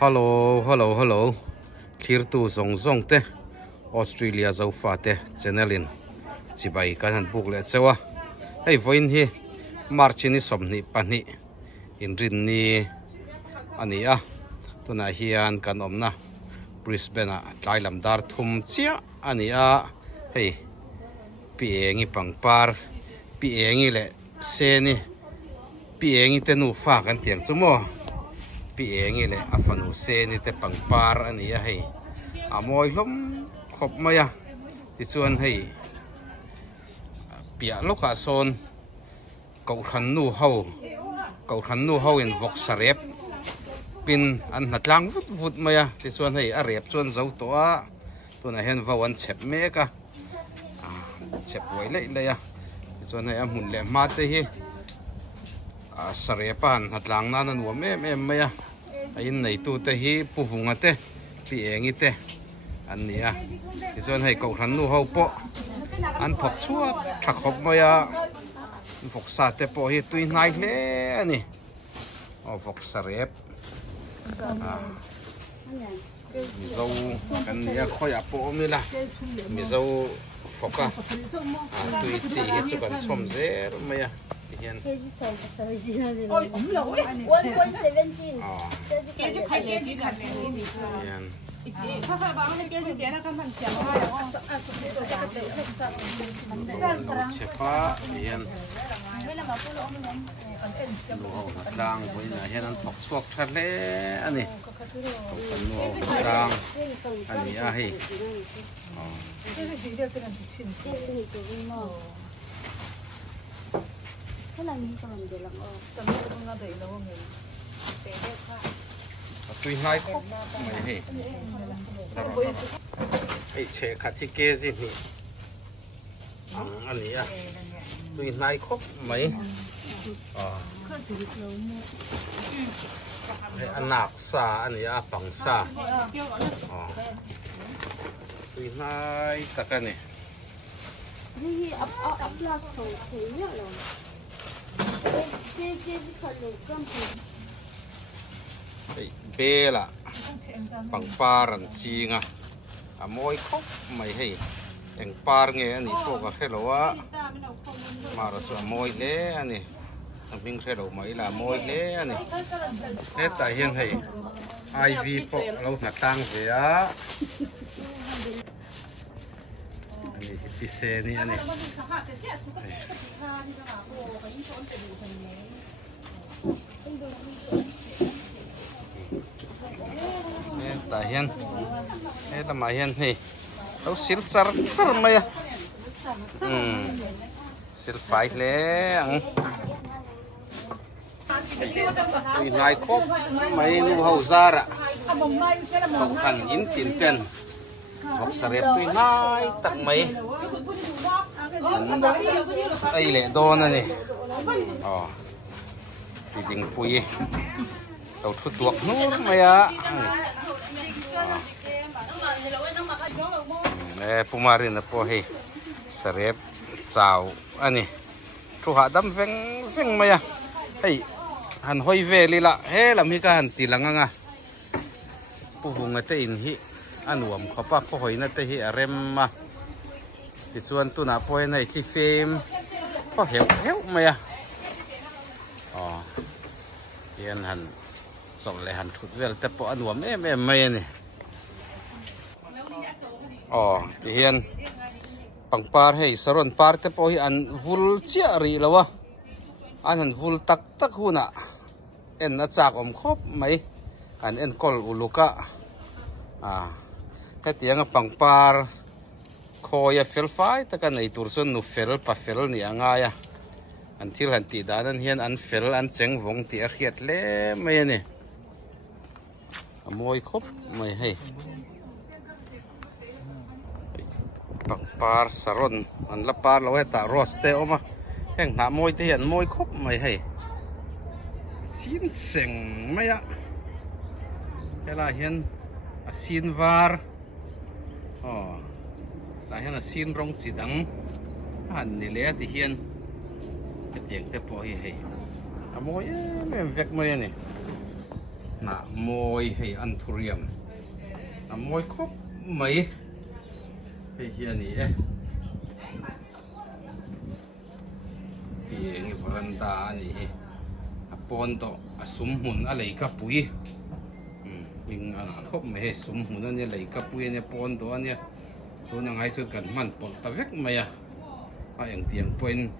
Hello. Clear tu zong te Australia zo fa te channelin chibai kan han buk le chewa hei voin hi marchini somni pani inrin ni ania tuna hian kan omna Brisbane a tlailam dar thum chia ania hei piengi pangpar piengi le seni piengi te nu fa kan tiang chumo piengi le afanu seni te pangpar ania hei amoi hlom khop maya ti chuan hei pia loka son kau khan nu ho in vok sarep pin an hatlang vut maya ti chuan hei a rep chuan zo to a tuna hen vawan chep meka chep wai le ya ti chuan hei a mun le ma te hi sarepan hatlang na nan wa em maya ain nei tu te hi puvunga te piengi te ania ti chuan hei kau khan nu ho po an thok chua thak hop maya vok sa te po hi tui nai hle ani vok sarep mizo kan nia khoya po mi la mizo foka tui chi hi chu kan chom zer maya hian 他还把那个给别人看看讲话呀，cepat hian lang với là hian an thok suak that le ani kan nu rang ani a hi tui hai khop mai hei ei che khati ke ji ni ani a tui hai khop mai anak sa ani a pang sa tui hai takaniนี่อัพลาสโตเทียหรอเจ๊ขัดเลยจ้ำ bê là bằng paran chi nga môi khóc mày hay anh par nghe anh phụ cả cái lỗ á mà rồi sửa môi lé anh thằng mình cái lỗ mấy là môi lé anh hết tại hiện hay IV phụ lâu là tăng về á anh đi xe này anh tại hiện thế là mà hiện thì đâu xíu sar mày xíu phải lẽ thì này khóc mấy nu hậu ra ạ không thành in tiền tiền học sarep tuy nai tặng mấy đây lẽ đo này thì đừng pui tàu thu tuộc nút mày ạ nè pumarin na po hi sarep chao ani thu ha dam veng maya hey han hoi ve li la he lam hi ka han ti langa nga puvunga te in hi anuam khopa ko hoina te hi arem ma ti chuan tu na po nei thi fem ko heu maya hian han chol le han thut vel te po anuam em mai ni thì hiền bằng par hay saron par te po hi an vul chia ri lawa an vul tak huna en na chak om khop mai an en kol uluka cái tiếng bằng par khoya fel fai ta kan nei tur son nu fel pa fel ni anga ya an thil han ti dan an hian an fel an cheng vong ti a khiat le mai ni amoi khop mai hay par saron an la par lo heta roste oma heng na moi te hian moi khop mai hei sin seng maya hela hian a sin var la hian a sin rong chidang han ni le ti hian ke tiang te po hi hei a moi em vek mai ni nà môi hay ăn thuriam nà môi khóc mấy hay hiền nhỉ thì cái veranda nhỉ pon to sum hun a lei ka pui mình khóc mấy sum hun anh lei ka pui anh pon to anh tôi nhang ai xuất cần man pon ta vek mày à anh tiang point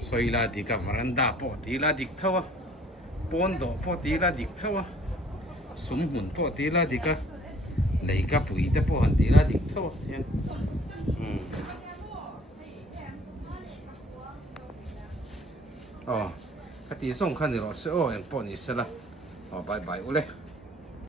xoay la thì cái veranda po tí la dik thao pon to po tí la dik thao sum hun po tí la dik ka lei ka pui te po han tí la dik thao cái tí song khăn thì nó sẽ em bỏ đi sẽ là bye bye ule